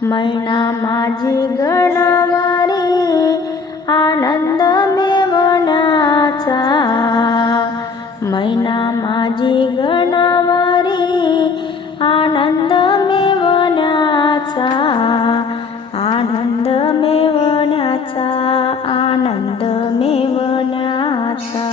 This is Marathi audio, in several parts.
मैना माझी गणवारी आनंद मेवण्याचा मैना माझी गणवारी आनंद मेवण्याचा आनंद मेवण्याचा आनंद मेवण्याचा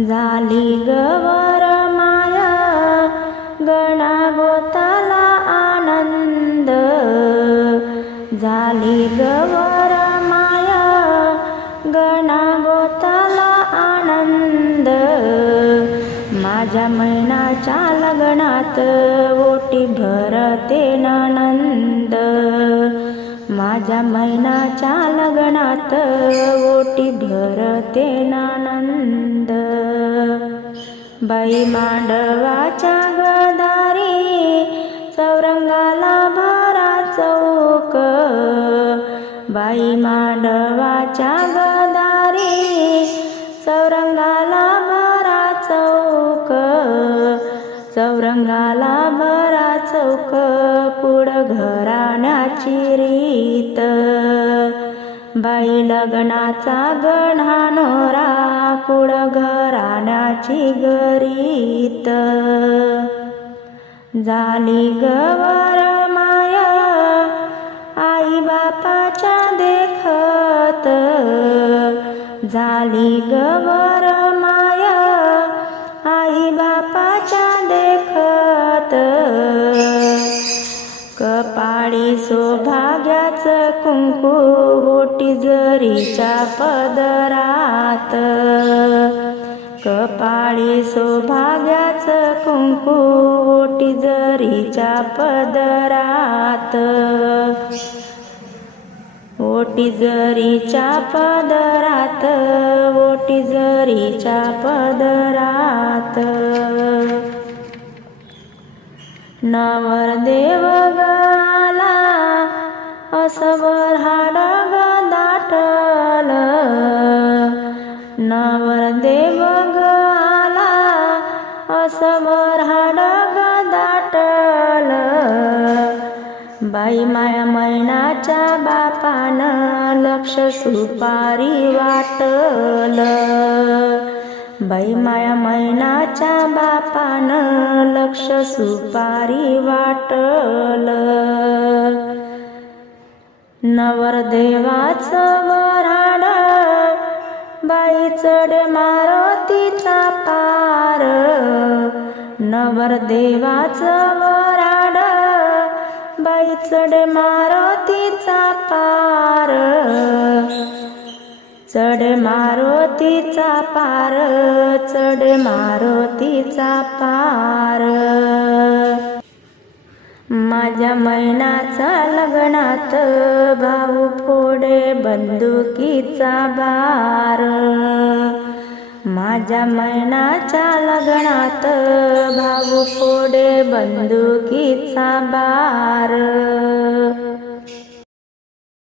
झाली गवर माया गणागोता झाली गवर माया. गणा गोताला आनंद. माझ्या मैनाच्या लग्नात ओटी भरते नंद माझ्या मैनाच्या लग्नात ओटी भरते नंद बाई मांडवाच्या गदारी चौरंगाला चौक. बाई मांडवाच्या गदारी चौरंगाला भरा चौक. चौरंगाला भरा चौक कुड घराण्याची रीत. बाई लग्नाचा गणानोरा कुड घराण्याची गरीत. झाली गवर माया बापाच्या देखत झाली गवर माया. आई बापाच्या देखत कपाळी सौभाग्याचं कुंकू बोटी जरीच्या पदरात. कपाळी सौभाग्याचं कुंकू बोटी जरीच्या पदरात. ओटी जरीच्या पदरात ओटी जरीच्या पदरात. नवरदेव गाला असवर हाडग दाटल नवरदेव गाला असवर बाई माया मैनाच्या बापानं लक्ष सुपारी वाटल. बाई माया मैनाच्या बापानं लक्ष सुपारी वाटल. नवरदेवाचं वराड बाई चढ मारुतीचा पार. नवरदेवाचं वर पायी चढ मारुतीचा पार. चढ मारुतीचा पार चढ मारुतीचा पार. माझ्या मैनाचा लग्नात भाऊ फोडे बंदुकीचा बार माझ्या मनाच्या लग्नात भाऊ फोडे बंदुकीचा बार